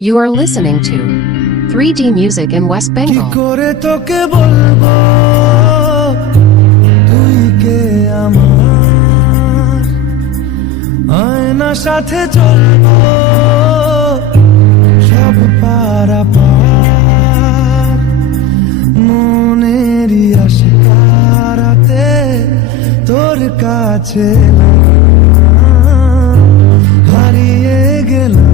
You are listening to 3D Music in West কি Bengal. করে তোকে বলবো তুই কে আমার আয়না সাথে চলবো সব পারাপার মনেরই আশিকারাতে তোর কাছে হারিয়ে গেলাম।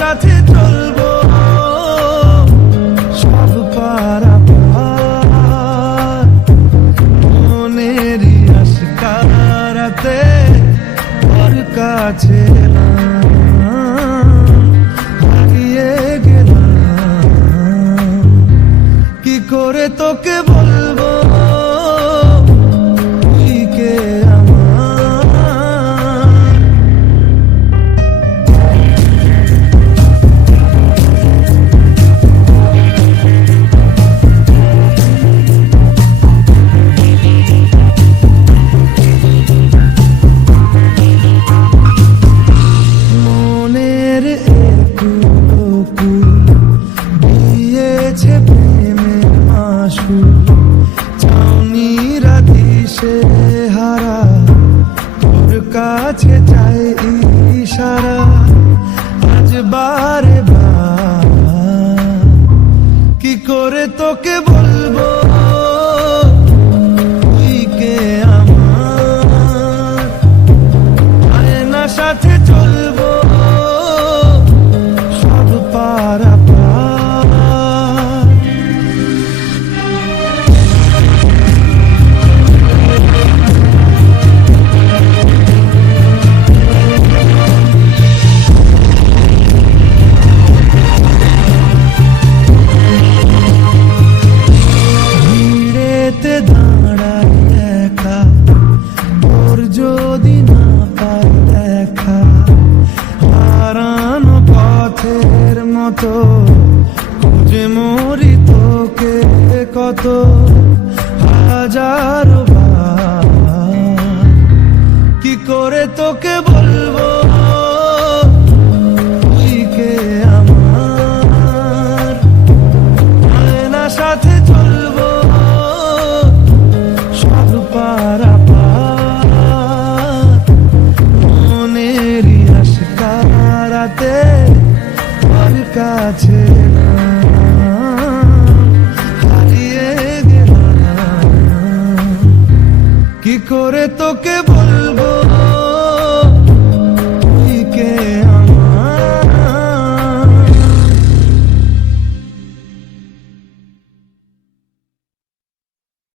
সাথে চলবো সব পারাপার মনেরই আশকারাতে ওর কাছে হারিয়ে গেলাম। কি করে তোকে বলবো তুই কে হারা তোর কাছে চাই ইশারা আজ বারে বার। কি করে তোকে বলবো তুই কে আমার আয়না সাথে চলবো সব পারাপার। দাঁড়াই একা তোর যদি না পাই দেখা হারানো পথের মতো খুঁজে মরি তোকে কত হাজারো বার। কি করে তোকে বলবো তুই কে আমার আয়না সাথে চলবো সব পারাপার মনেরই আশকারাতে তোর কাছে